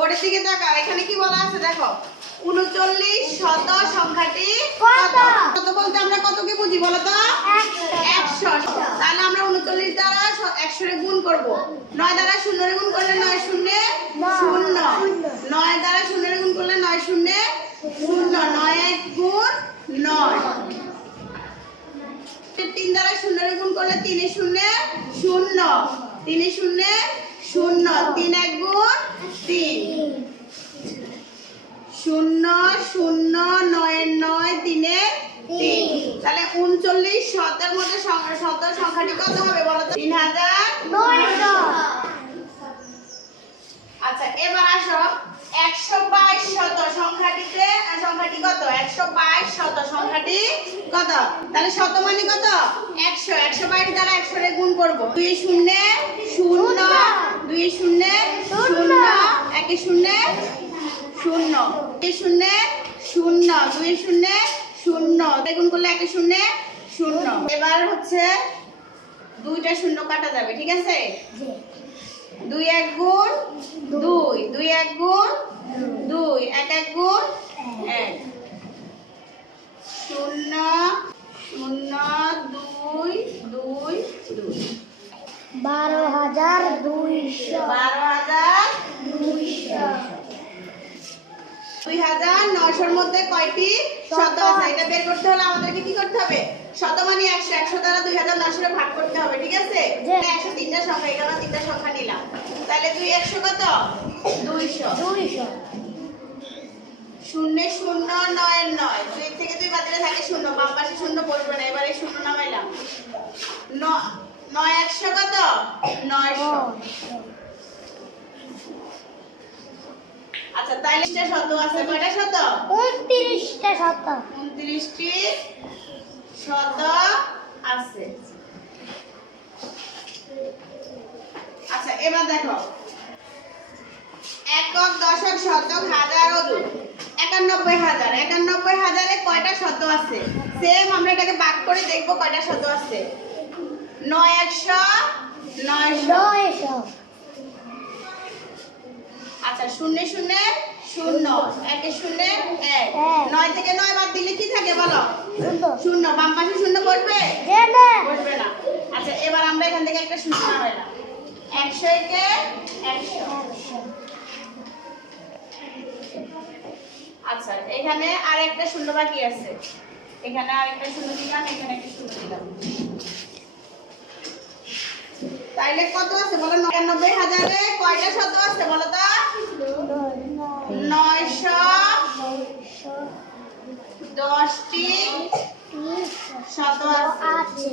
বোর্ডের দিকে তাকাও, এখানে কি বলা আছে দেখো। 39 শত সংখ্যাটি কত? কত বলতে আমরা কতকে বুঝি বলো তো? 100। তাহলে আমরা 39 দ্বারা 100 রে গুণ করব। 9 দ্বারা 0 রে গুণ করলে 9 শূন্যে 0। 9 দ্বারা 0 রে গুণ করলে 9 শূন্যে 0। 9 1 গুণ 9। 3 দ্বারা 0 রে গুণ করলে 3 শূন্যে 0। 3 শূন্যে 0। 3 1 গুণ 3। 0 0 9 9 3 3। তাহলে 39 শতের মধ্যে শত সংখ্যাটি কত হবে বলো তো? 3900। আচ্ছা এবার আসো 122 শত সংখ্যাটি কত? 122 শত সংখ্যাটি কত? তাহলে শত মানে কত? 100। 122 দ্বারা 100 রে গুণ করব। 2 শূন্য 0 2 শূন্য 0 1 শূন্য 0 2 শূন্য 0 2 শূন্য 0 গুণ করলে 1 শূন্য 0। এবার হচ্ছে দুইটা শূন্য কাটা যাবে, ঠিক আছে? 2 1 গুণ 2 2 1 গুণ 2 1 1 গুণ 1 0 0 2 2 2 12,200 2900 মধ্যে কয়টি শত আছে এটা বের করতে হলে আমাদেরকে কি করতে হবে? শত মানে 100। 100 দ্বারা 2900 এ ভাগ করতে হবে, ঠিক আছে? 100 তিনটা সংখ্যা, এখানে তিনটা সংখ্যা নিলাম। তাহলে 2 100 কত? 200। 0 0 9 9 2 থেকে 2 বাদ দিলে থাকে 0। বাম পাশে 0 বসবে না, এবারে 0 নামাইলাম। 9 100 কত? 900। আচ্ছা তাইলে টা শত আছে, কয়টা শত? 29টা শত। 29টি শত আছে। আচ্ছা এবার দেখো একক দশক শতক হাজার অযুত 91000। 91000 এ কয়টা শত আছে? সেম আমরা এটাকে ভাগ করে দেখব কয়টা শত আছে। 9 100 900। আচ্ছা 0 0 0 1 0 1 9 থেকে 9 বাদ দিলে কি থাকে বলো? 0। বাম পাশে 0 বসবে? বসবে না। আচ্ছা এবার আমরা এখান থেকে একটা 0 নামাইলাম। 100 কে 100। আচ্ছা এখানে আর একটা 0 বাকি আছে। এখানে আরেকটা 0 দিলাম, এখানে একটা 0 দিলাম। তাইলে কত আছে বলো? 99000 এ কয়টা শত আছে বলো তো? 910টি শত আছে।